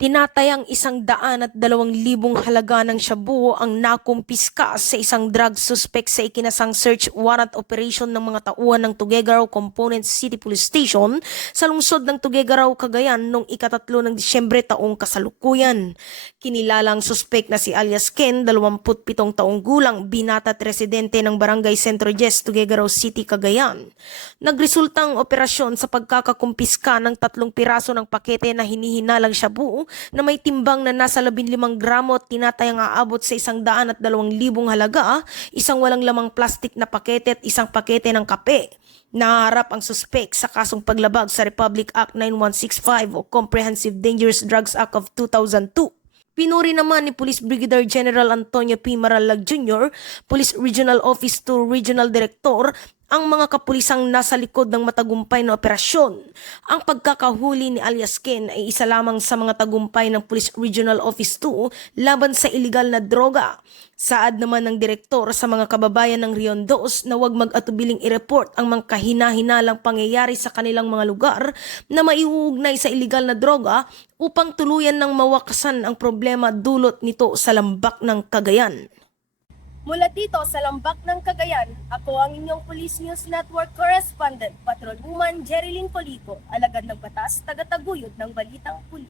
Tinatayang 102,000 halaga ng shabu ang nakumpiska sa isang drug suspect sa ikinasang search warrant operation ng mga tauhan ng Tuguegarao Component City Police Station sa lungsod ng Tuguegarao, Cagayan noong ika-3 ng Disyembre taong kasalukuyan. Kinilalang suspect na si alias Ken, 27 taong gulang, binata at residente ng Barangay Centro 10, Tuguegarao City, Cagayan. Nagresulta ang operasyon sa pagkakakumpiska ng 3 piraso ng pakete na hinihinalang shabu na may timbang na nasa 15 gramo at tinatayang aabot sa 102,000 halaga, isang walang lamang plastic na pakete at isang pakete ng kape. Naharap ang suspek sa kasong paglabag sa Republic Act 9165 o Comprehensive Dangerous Drugs Act of 2002. Pinuri naman ni Police Brigadier General Antonio P. Maralag Jr., Police Regional Office 2 Regional Director, ang mga kapulisang nasa likod ng matagumpay na operasyon. Ang pagkakahuli ni alias Ken ay isa lamang sa mga tagumpay ng Police Regional Office 2 laban sa iligal na droga. Saad naman ng direktor sa mga kababayan ng Rion 2 na huwag mag-atubiling i-report ang mga kahina-hinalang pangyayari sa kanilang mga lugar na maiuugnay sa iligal na droga upang tuluyan ng mawakasan ang problema dulot nito sa lambak ng Cagayan. Mula dito sa Lambak ng Cagayan, ako ang inyong Police News Network Correspondent, Patrolwoman Jerilyn Polico, alagad ng batas, taga-taguyod ng Balitang Pulis.